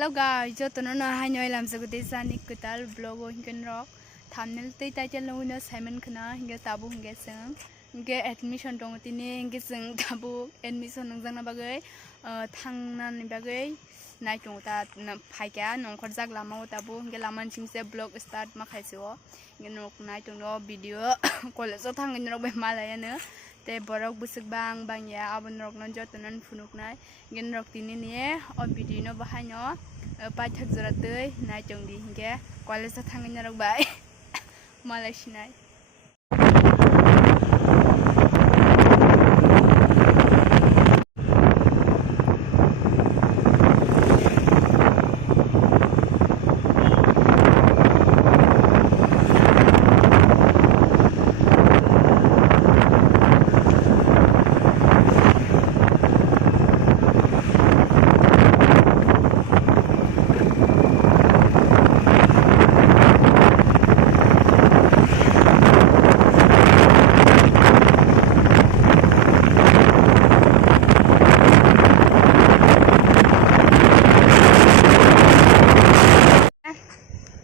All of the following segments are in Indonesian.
Hello guys, jotono na hanyoy lam sagute sani kutal blogo hinken rock thumbnail tei title no na Simon khna hinge tabu hinge seng hinge admission dong tini hinge seng tabu admission nongjang na bagai thangnan ni bagai nai tong ta phaika nongkhor jak lama tabu hinge laman singse blog start ma khaisio hinge nok nai tong no video college o thangin rok be malayane te borok busuk bang ya abon rok non jotonan funuk nai gen rok tini nie o video no bahai no paithak jora tei nai tong di hinge college o thangin rok bai malai sinai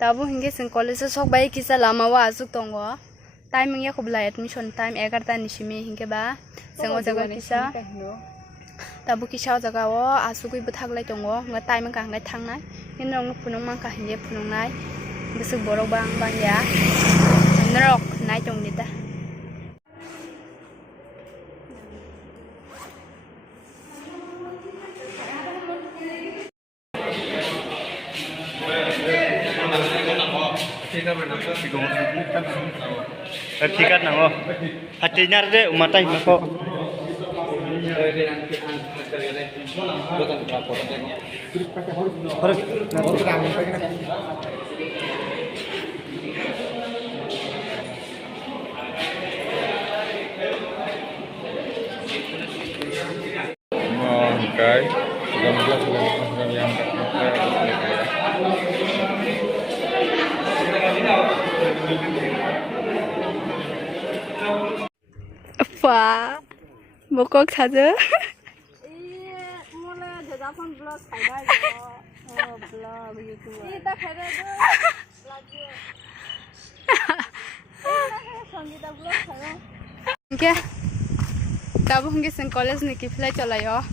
tabu hinge sing college sok bai kisa lama wa azuk tongo timing ya khobla admission time 11 ta nisimi hinge ba sengo jaga kisa tabu kisa jaga o asugui buthaglai tongo nga timing ka ngai thangnai hinrong phunung mang ka hinge phunungnai busuk borok bang ya nrok nai tong nita Tiket nango, hatinya ada umatai mako. Oke, sudah yang Wah, bokok saja. Mulai jadi apa blog saya blog YouTube. Kita kerja lagi. Sanggita blog saya. Oke, tabu hinge sing college ni kifla chalayo.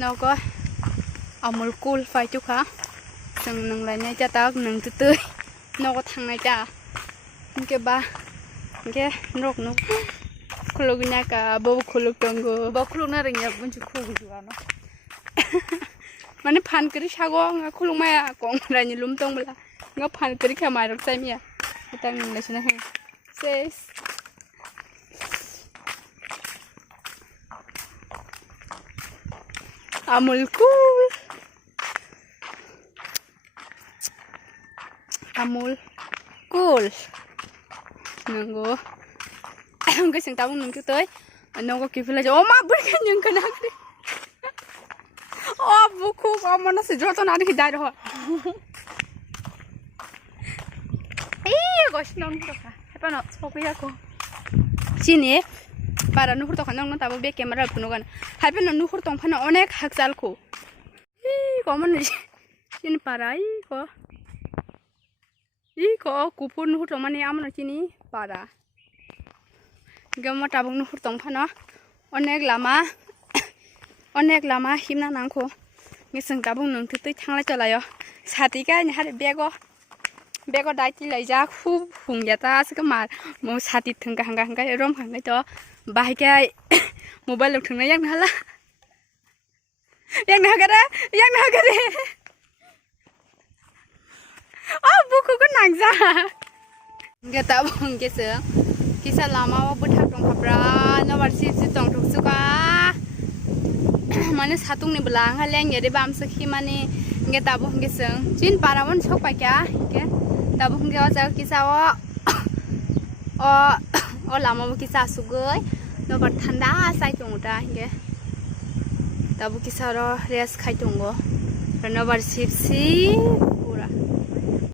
Noko amul cool fai chuka. Sing nang lainnya jatag nang tutui. Noko thangnai ta. Hinge ba. Hinge nok nok. Kuluk nyaka bawa kuluk tunggu bawa kuluk na ringnya pun cukup juga no mana pan kiri sago nggak kuluk maya kong rani lum tong bela nggak pan kiri kamar saya mia kita nggak sih nah ses amul cool nunggu cái sừng tao nâng tới nó có kịp là cho má bữa cái những cái nào đi bố khu có mà nó sẽ cho tao nào đi đại rồi có xin nó được à hay bao nó sao bây giờ cô xin nhé para nó hút tao khăn nó tao biết camera của nó gần hay bên nó hút tao phải nó onek hắc zal cô có mà nó xin para có kupon hút tao mà này am nó xin para Gama tabung nuhur tong phano onek lama himna nangko ngiseng tabung nung tutui thangla chalayo sati ka ni hare bego dai ti lai ja khu phung ya ta se ka mar mo sati thungka hanga rom hangai to bai ka mobile lok thungna yang hala yang na ga re buku ko nangja ga tabung ke se kisa lama wa buthak tong khapra no warsi si tong thuk suka mane satung ni belang haleng yade bam sakhi mane nge tabu nge seng chin parawon sok pa kya ke tabu nge wa kisa o lama wa kisa sugoi no bar thanda sai tong ta nge tabu kisa ro res khai tong go no bar sip